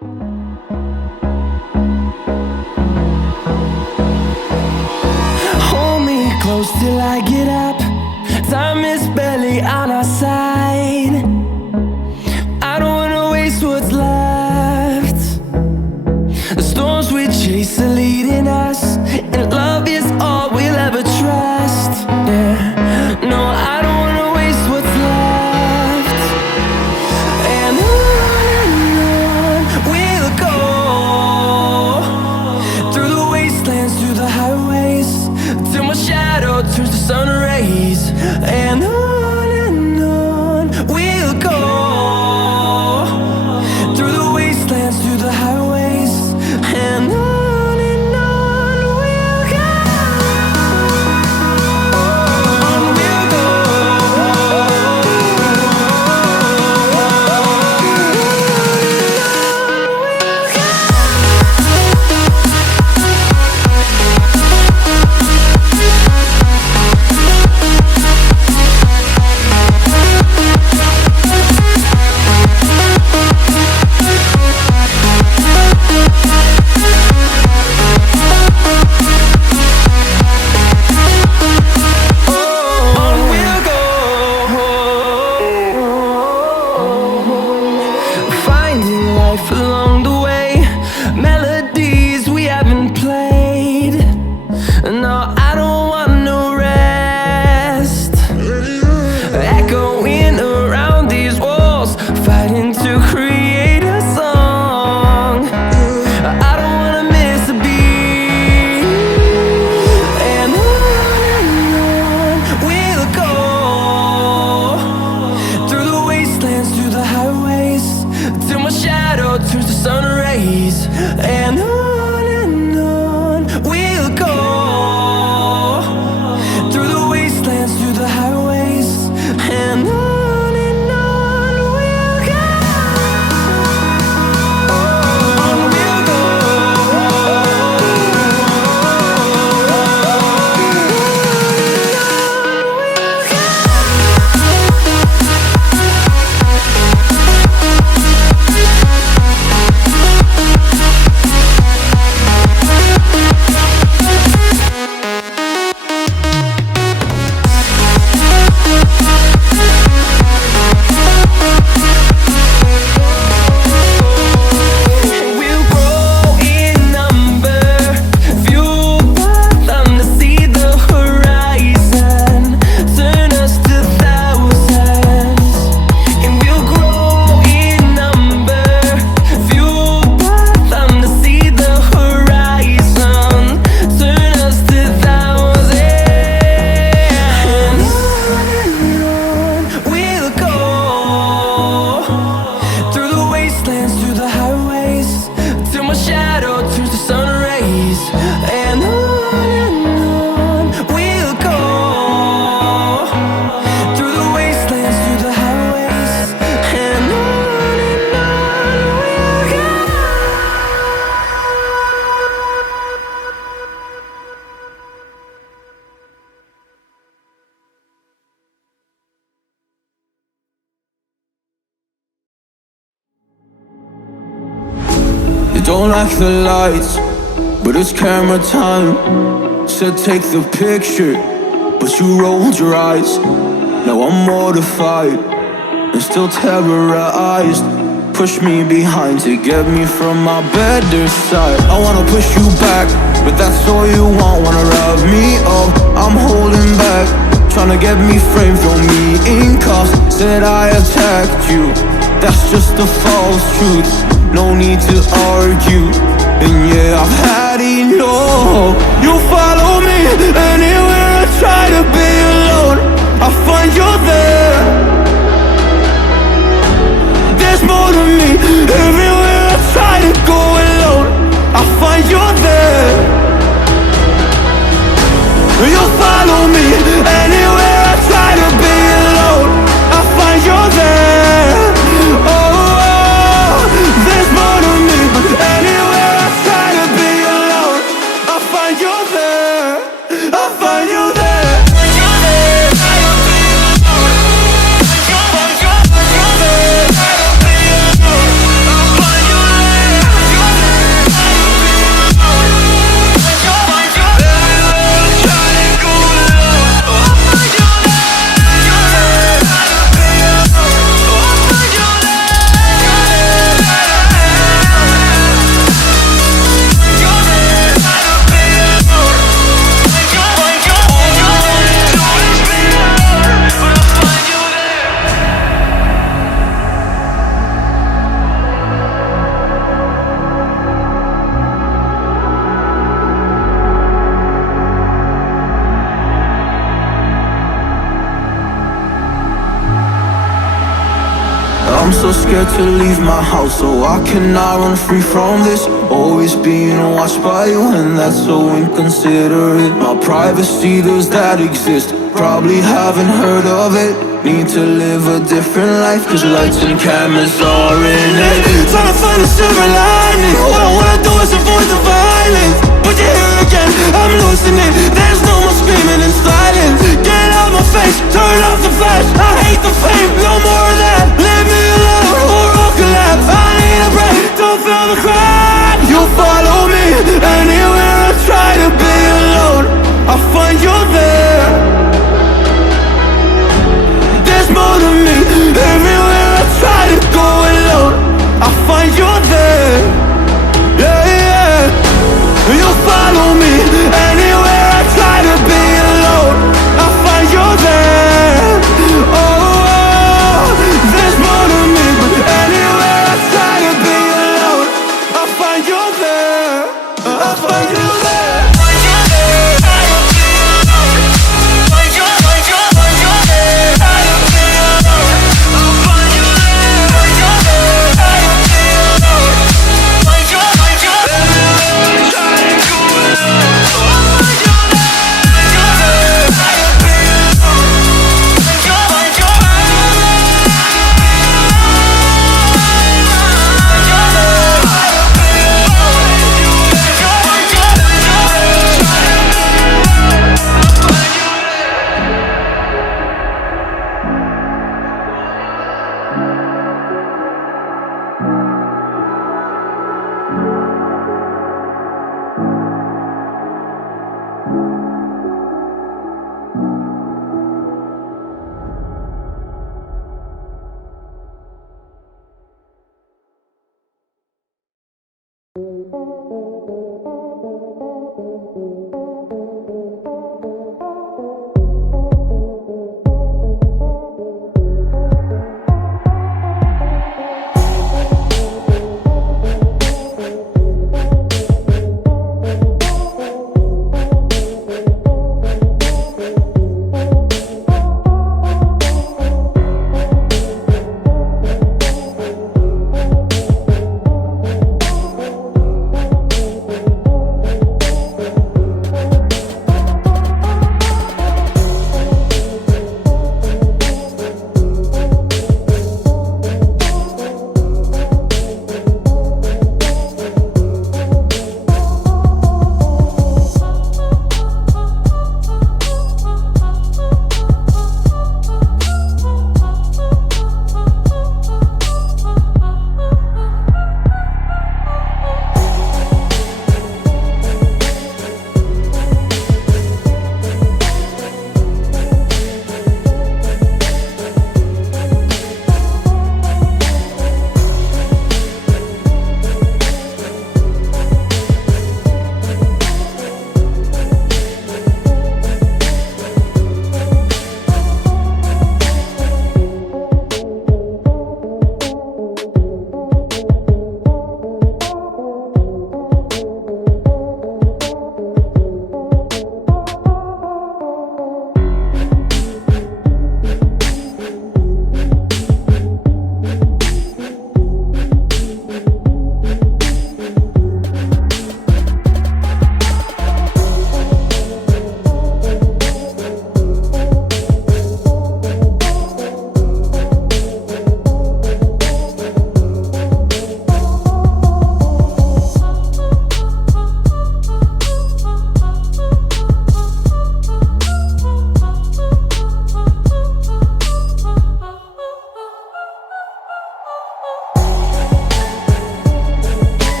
Hold me close till I get up. Time is barely on our side. I don't wanna waste what's left. The storms we chase are leading us, and love is all we'll ever trust. Yeah, no, I don't wanna waste what's left. And on we'll go, through the wastelands, through the highways, till my shadow turns to sun rays. And on we'll go, through the wastelands, through the highways, and on we'll go. On we'll go. On we'll go, finding life along the way, melodies we haven't played. No, I don't want no rest, echoing around these walls, fighting to create a song. I don't wanna miss a beat. And on we'll go, through the wastelands, through the highways, till my shadow turns to sun rays. And on we'll go, through the wastelands, through the highways, and on we'll go. On we'll go. We'll grow in number, fueled by them to see the horizon, turn us to thousands. And we'll grow in number, fueled by them to see the horizon, turn us to thousands. And on we'll go, through the wastelands, through the highways, till my shadow turns to sun rays. And on we'll go, through the wastelands, through the highways, and on we'll go. You don't like the lights, but it's camera time. Said take the picture, but you rolled your eyes. Now I'm mortified and still terrorized. Push me behind to get me from my better side. I wanna push you back, but that's all you want. Wanna rub me up, I'm holding back. Tryna get me framed, throw me in cuffs. Said I attacked you, that's just a false truth. No need to argue, and yeah, I've had enough. You follow me anywhere I try to be alone, I find you there. There's more to me, everywhere I try to go alone, I find you there. You follow me anywhere I try to be alone, I find you there. Oh, there's more to me, anywhere I try to be alone, I find you there. I find you there. so scared to leave my house, so I cannot run free from this. Always being watched by you, and that's so inconsiderate. My privacy, does that exist? Probably haven't heard of it. Need to live a different life, cause lights and cameras are in it. Trying to find a silver lining. All I wanna do is avoid the violence, but you're here again, I'm losing it. There's no more screaming and silence. Get out my face, turn off the flash. I hate the fame, no more of that. Leave me alone or I'll collapse. I need a break, don't feel the crack. You follow me anywhere I try to be alone, I'll find you there. There's more to me. Everywhere I try to go alone, I find you there. Yeah, yeah. You follow me anywhere I try to be alone, I find you there. Oh, oh, there's more to me, but anywhere I try to be alone, I find you there. I find you there.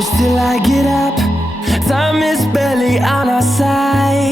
close till I get up. Time is barely on our side.